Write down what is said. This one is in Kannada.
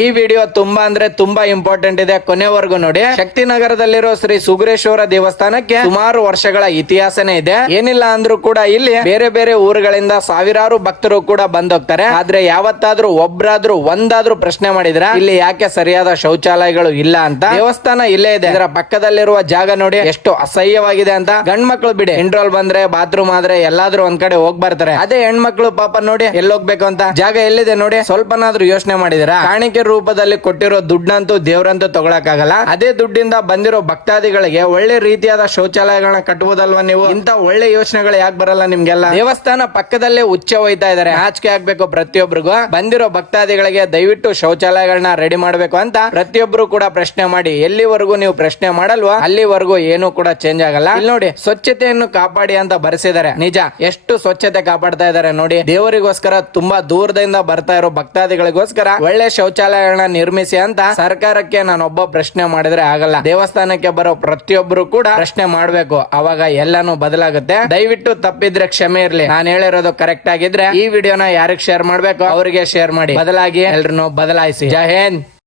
ಈ ವಿಡಿಯೋ ತುಂಬಾ ಅಂದ್ರೆ ತುಂಬಾ ಇಂಪಾರ್ಟೆಂಟ್ ಇದೆ, ಕೊನೆವರೆಗೂ ನೋಡಿ. ಶಕ್ತಿನಗರದಲ್ಲಿರೋ ಶ್ರೀ ಸುಗ್ರೇಶ್ವರ ದೇವಸ್ಥಾನಕ್ಕೆ ಸುಮಾರು ವರ್ಷಗಳ ಇತಿಹಾಸನೇ ಇದೆ. ಏನಿಲ್ಲ ಅಂದ್ರೂ ಕೂಡ ಇಲ್ಲಿ ಬೇರೆ ಬೇರೆ ಊರುಗಳಿಂದ ಸಾವಿರಾರು ಭಕ್ತರು ಕೂಡ ಬಂದೋಗ್ತಾರೆ. ಆದ್ರೆ ಯಾವತ್ತಾದ್ರೂ ಒಬ್ರಾದ್ರೂ ಒಂದಾದ್ರೂ ಪ್ರಶ್ನೆ ಮಾಡಿದ್ರ ಇಲ್ಲಿ ಯಾಕೆ ಸರಿಯಾದ ಶೌಚಾಲಯಗಳು ಇಲ್ಲ ಅಂತ? ದೇವಸ್ಥಾನ ಇಲ್ಲೇ ಇದೆ, ಇದರ ಪಕ್ಕದಲ್ಲಿರುವ ಜಾಗ ನೋಡಿ ಎಷ್ಟು ಅಸಹ್ಯವಾಗಿದೆ ಅಂತ. ಗಂಡ್ ಮಕ್ಳು ಬಿಡಿ, ಇಂಟ್ರೋಲ್ ಬಂದ್ರೆ ಬಾತ್ರೂಮ್ ಆದ್ರೆ ಎಲ್ಲಾದ್ರೂ ಒಂದ್ ಕಡೆ ಹೋಗ್ ಬರ್ತಾರೆ. ಅದೇ ಹೆಣ್ಮಕ್ಳು ಪಾಪ ನೋಡಿ ಎಲ್ಲೋಗ್ಬೇಕು ಅಂತ ಜಾಗ ಎಲ್ಲಿದೆ ನೋಡಿ. ಸ್ವಲ್ಪನಾದ್ರೂ ಯೋಚನೆ ಮಾಡಿದಿರಾ? ಕಾಣಿಕೆ ರೂಪದಲ್ಲಿ ಕೊಟ್ಟಿರೋ ದುಡ್ಡಂತೂ ದೇವ್ರಂತೂ ತಗೊಳಕಾಗಲ್ಲ. ಅದೇ ದುಡ್ಡಿಂದ ಬಂದಿರೋ ಭಕ್ತಾದಿಗಳಿಗೆ ಒಳ್ಳೆ ರೀತಿಯಾದ ಶೌಚಾಲಯಗಳನ್ನ ಕಟ್ಟುವುದಲ್ವಾ ನೀವು? ಇಂತ ಒಳ್ಳೆ ಯೋಚನೆಗಳು ಯಾಕೆ ಬರಲ್ಲ ನಿಮ್ಗೆಲ್ಲ? ದೇವಸ್ಥಾನ ಪಕ್ಕದಲ್ಲೇ ಉಚ್ಚ ಹೋಯ್ತಾ ಇದಾರೆ. ನಾಚಿಕೆ ಆಗ್ಬೇಕು ಪ್ರತಿಯೊಬ್ಬರಿಗೂ. ಬಂದಿರೋ ಭಕ್ತಾದಿಗಳಿಗೆ ದಯವಿಟ್ಟು ಶೌಚಾಲಯಗಳನ್ನ ರೆಡಿ ಮಾಡ್ಬೇಕು ಅಂತ ಪ್ರತಿಯೊಬ್ರು ಕೂಡ ಪ್ರಶ್ನೆ ಮಾಡಿ. ಎಲ್ಲಿವರೆಗೂ ನೀವು ಪ್ರಶ್ನೆ ಮಾಡಲ್ವಾ ಅಲ್ಲಿವರೆಗೂ ಏನು ಕೂಡ ಚೇಂಜ್ ಆಗಲ್ಲ. ಇಲ್ಲಿ ನೋಡಿ, ಸ್ವಚ್ಛತೆಯನ್ನು ಕಾಪಾಡಿ ಅಂತ ಬರೆಸಿದ್ದಾರೆ. ನಿಜ, ಎಷ್ಟು ಸ್ವಚ್ಛತೆ ಕಾಪಾಡ್ತಾ ಇದಾರೆ ನೋಡಿ. ದೇವರಿಗೋಸ್ಕರ ತುಂಬಾ ದೂರದಿಂದ ಬರ್ತಾ ಇರೋ ಭಕ್ತಾದಿಗಳಿಗೋಸ್ಕರ ಒಳ್ಳೆ ಶೌಚಾಲಯಗಳನ್ನ ನಿರ್ಮಿಸಿ ಅಂತ ಸರ್ಕಾರಕ್ಕೆ ನಾನೊಬ್ಬ ಪ್ರಶ್ನೆ ಮಾಡಿದ್ರೆ ಆಗಲ್ಲ. ದೇವಸ್ಥಾನಕ್ಕೆ ಬರೋ ಪ್ರತಿಯೊಬ್ಬರು ಕೂಡ ಪ್ರಶ್ನೆ ಮಾಡ್ಬೇಕು, ಅವಾಗ ಎಲ್ಲಾನು ಬದಲಾಗುತ್ತೆ. ದಯವಿಟ್ಟು ತಪ್ಪಿದ್ರೆ ಕ್ಷಮೆ ಇರ್ಲಿ. ನಾನು ಹೇಳಿರೋದು ಕರೆಕ್ಟ್ ಆಗಿದ್ರೆ ಈ ವಿಡಿಯೋನ ಯಾರಿಗೆ ಶೇರ್ ಮಾಡ್ಬೇಕು ಅವರಿಗೆ ಶೇರ್ ಮಾಡಿ. ಬದಲಾಗಿ ಎಲ್ರನ್ನು ಬದಲಾಯಿಸಿ. ಜೈ ಹಿಂದ್.